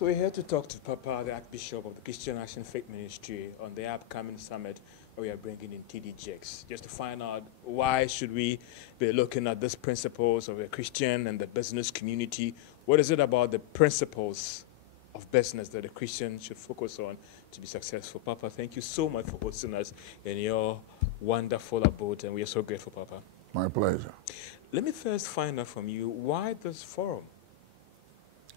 So we're here to talk to Papa, the Archbishop of the Christian Action Faith Ministry, on the upcoming summit where we are bringing in TDJs, just to find out why should we be looking at these principles of the Christian and the business community. What is it about the principles of business that the Christian should focus on to be successful? Papa, thank you so much for hosting us in your wonderful abode, and we are so grateful, Papa. My pleasure. Let me first find out from you, why this forum?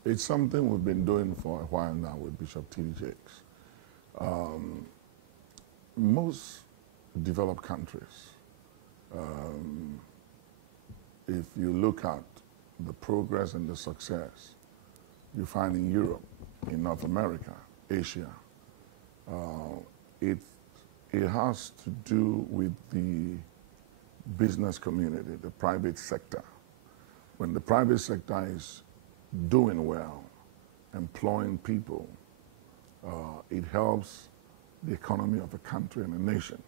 It's something we've been doing for a while now with Bishop T.D. Jakes. Most developed countries, if you look at the progress and the success you find in Europe, in North America, Asia, it has to do with the business community, the private sector. When the private sector is doing well, employing people, it helps the economy of a country and a nation.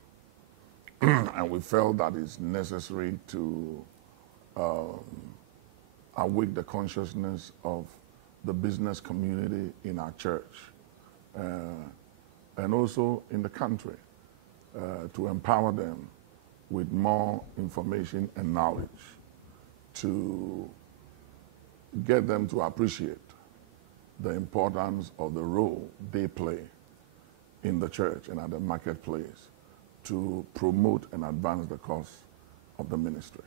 And we felt that it's necessary to awake the consciousness of the business community in our church and also in the country to empower them with more information and knowledge to get them to appreciate the importance of the role they play in the church and at the marketplace to promote and advance the cause of the ministry.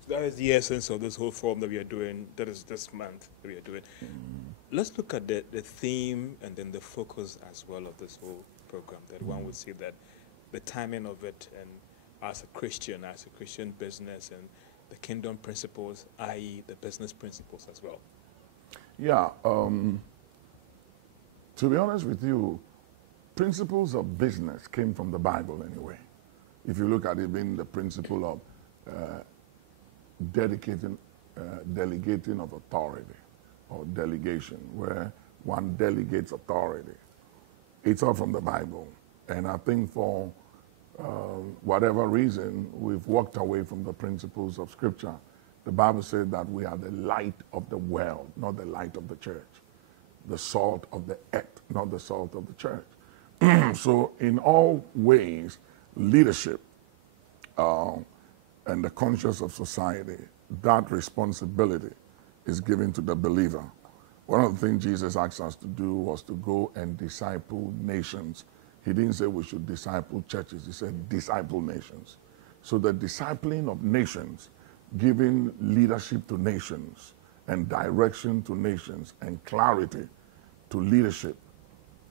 So that is the essence of this whole forum that we are doing, that is this month that we are doing. Let's look at the theme and then the focus as well of this whole program, that one would say that the timing of it, and as a Christian business, and the kingdom principles, i.e. the business principles as well. Yeah, to be honest with you, principles of business came from the Bible anyway. If you look at it being the principle of delegating of authority or delegation, where one delegates authority, it's all from the Bible. And I think for whatever reason, we've walked away from the principles of Scripture. The Bible says that we are the light of the world, not the light of the church. The salt of the earth, not the salt of the church. So in all ways, leadership and the conscience of society, that responsibility is given to the believer. One of the things Jesus asked us to do was to go and disciple nations. He didn't say we should disciple churches. He said disciple nations. So the discipling of nations, giving leadership to nations and direction to nations and clarity to leadership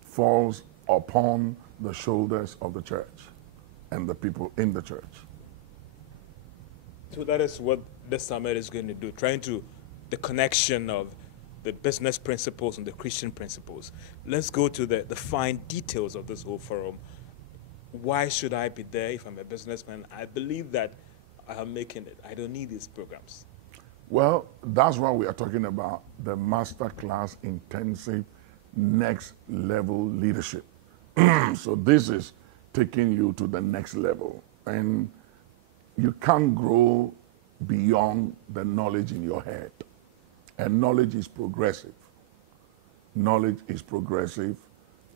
falls upon the shoulders of the church and the people in the church. So that is what this summit is going to do, trying to the connection of the business principles and the Christian principles. Let's go to the fine details of this whole forum. Why should I be there if I'm a businessman? I believe that I am making it. I don't need these programs. Well, that's why we are talking about the masterclass intensive next level leadership. So this is taking you to the next level. And you can't grow beyond the knowledge in your head. And knowledge is progressive. Knowledge is progressive.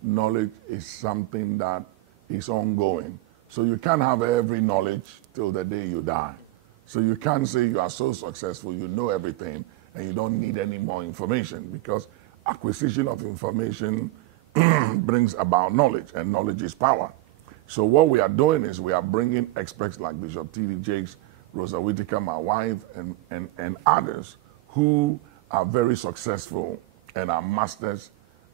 Knowledge is something that is ongoing. So you can't have every knowledge till the day you die. So you can't say you are so successful, you know everything, and you don't need any more information, because acquisition of information brings about knowledge, and knowledge is power. So what we are doing is we are bringing experts like Bishop T.D. Jakes, Rosa Whittaker, my wife, and others who are very successful and are masters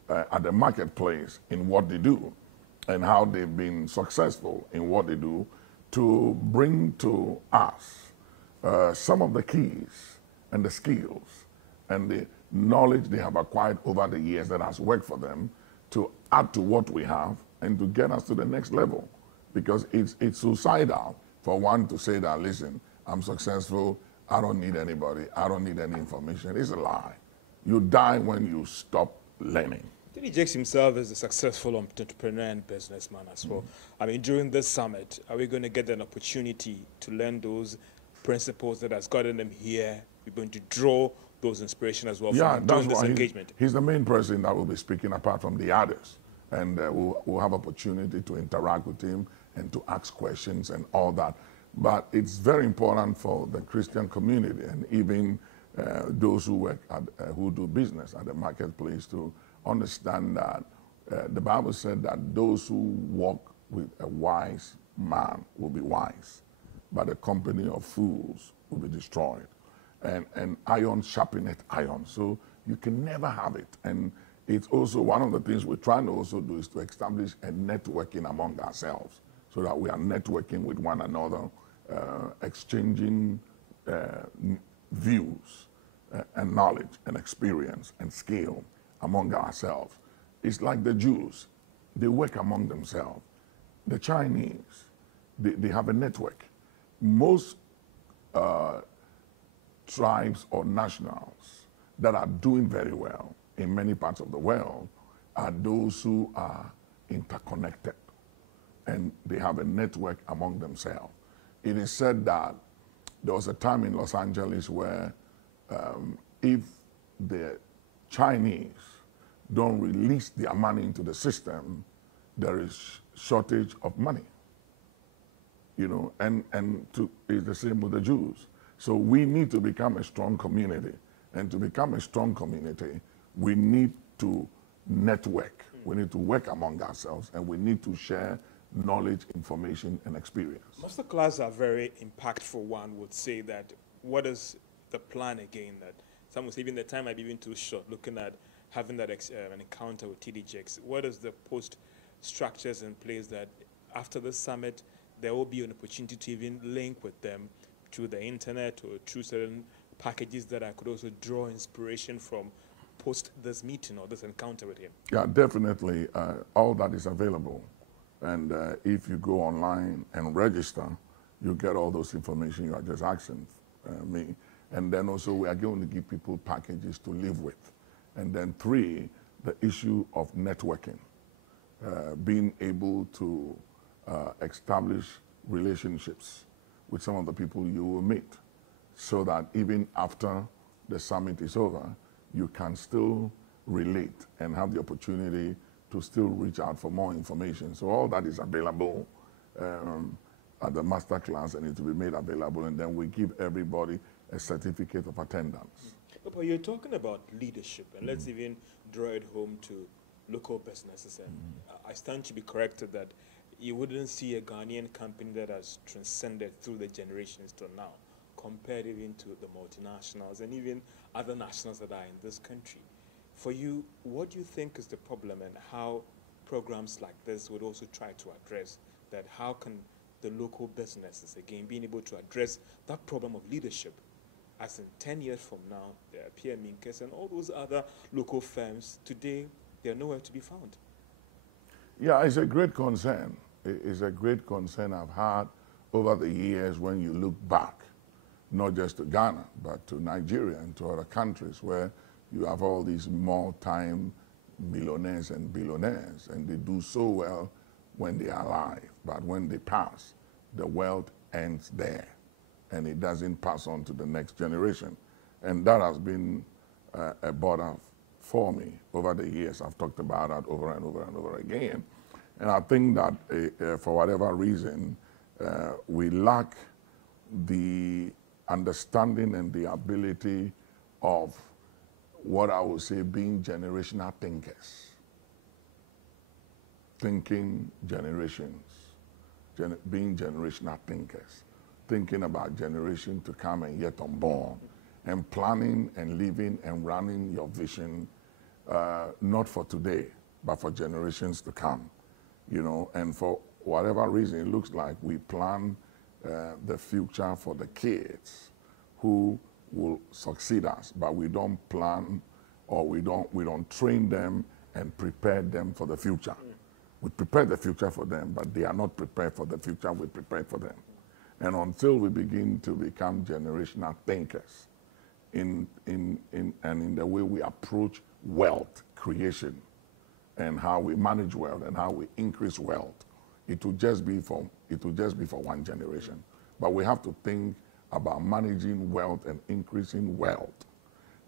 at the marketplace in what they do and how they've been successful in what they do, to bring to us some of the keys and the skills and the knowledge they have acquired over the years that has worked for them, to add to what we have and to get us to the next level. Because it's suicidal for one to say that, listen, I'm successful, I don't need anybody, I don't need any information. It's a lie. You die when you stop learning. T.D. Jakes himself is a successful entrepreneur and businessman as well. I mean, during this summit, are we going to get an opportunity to learn those principles that has gotten them here? We're going to draw those inspiration as well Yeah, from that's doing this why engagement? he's the main person that will be speaking apart from the others. And we'll have opportunity to interact with him and to ask questions and all that. But it's very important for the Christian community and even those who work at, who do business at the marketplace to understand that the Bible said that those who walk with a wise man will be wise, but the company of fools will be destroyed. And iron sharpeneth iron. So you can never have it. And it's also one of the things we're trying to also do is to establish a networking among ourselves so that we are networking with one another, exchanging views and knowledge and experience and skill among ourselves. It's like the Jews. They work among themselves. The Chinese, they have a network. Most tribes or nationals that are doing very well in many parts of the world are those who are interconnected and they have a network among themselves. It is said that there was a time in Los Angeles where if the Chinese don't release their money into the system, there is shortage of money. You know, and it's the same with the Jews. So we need to become a strong community. And to become a strong community, we need to network. We need to work among ourselves, and we need to share knowledge, information, and experience. Masterclass are very impactful, one would say. That what is the plan again? That some would say even the time might be even too short, looking at having that an encounter with TDJX. What is the post structures in place that after the summit, there will be an opportunity to even link with them through the internet or through certain packages that I could also draw inspiration from post this meeting or this encounter with him? Yeah, definitely. All that is available. And if you go online and register, you get all those information you are just asking me. And then also we are going to give people packages to live with. And then 3, the issue of networking, being able to establish relationships with some of the people you will meet so that even after the summit is over, you can still relate and have the opportunity to still reach out for more information. So all that is available at the masterclass, and it will be made available, and then we give everybody a certificate of attendance. But you're talking about leadership, and let's even draw it home to local businesses. And I stand to be corrected that you wouldn't see a Ghanaian company that has transcended through the generations to now, compared even to the multinationals and even other nationals that are in this country. For you, what do you think is the problem, and how programs like this would also try to address that? How can the local businesses, again, being able to address that problem of leadership, as in 10 years from now, there are Pierre Minkes and all those other local firms, today, they're nowhere to be found? Yeah, it's a great concern. It's a great concern I've had over the years when you look back, not just to Ghana, but to Nigeria and to other countries where you have all these multi-millionaires and billionaires, and they do so well when they are alive. But when they pass, the wealth ends there, and it doesn't pass on to the next generation. And that has been a bother for me over the years. I've talked about that over and over and over again. And I think that for whatever reason, we lack the understanding and the ability of what I would say being generational thinkers. Thinking generations, being generational thinkers, thinking about generation to come and yet unborn, and planning and living and running your vision, not for today, but for generations to come. You know, and for whatever reason, it looks like we plan the future for the kids who will succeed us, but we don't plan or we don't train them and prepare them for the future. We prepare the future for them, but they are not prepared for the future we prepared for them. And until we begin to become generational thinkers in the way we approach wealth creation and how we manage wealth and how we increase wealth, it will just be for one generation. But we have to think about managing wealth and increasing wealth,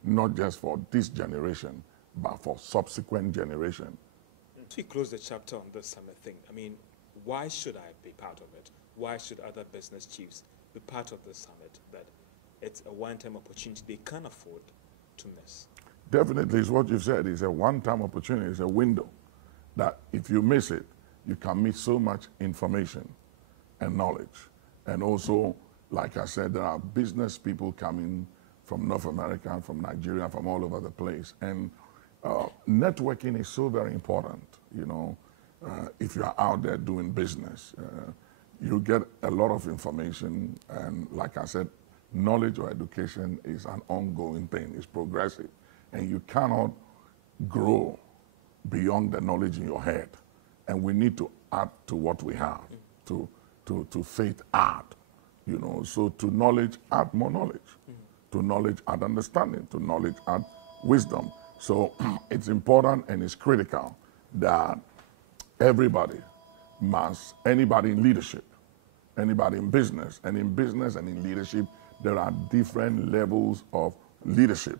not just for this generation, but for subsequent generation. To close the chapter on this summit thing, I mean, why should I be part of it? Why should other business chiefs be part of this summit? That it's a one-time opportunity they can't afford to miss. Definitely, it's what you've said. It's a one-time opportunity. It's a window that if you miss it, you can miss so much information and knowledge. And also, like I said, there are business people coming from North America, from Nigeria, from all over the place. And networking is so very important, you know. If you are out there doing business, you get a lot of information. And like I said, knowledge or education is an ongoing thing. It's progressive. And you cannot grow beyond the knowledge in your head. And we need to add to what we have, to faith add, you know. So to knowledge, add more knowledge. To knowledge, add understanding. To knowledge, add wisdom. So it's important and it's critical that everybody anybody in leadership, anybody in business, and in leadership, there are different levels of leadership,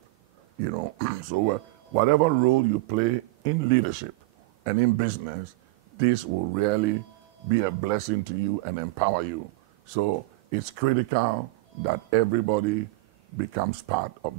you know. So whatever role you play in leadership and in business, this will really be a blessing to you and empower you. So it's critical that everybody becomes part of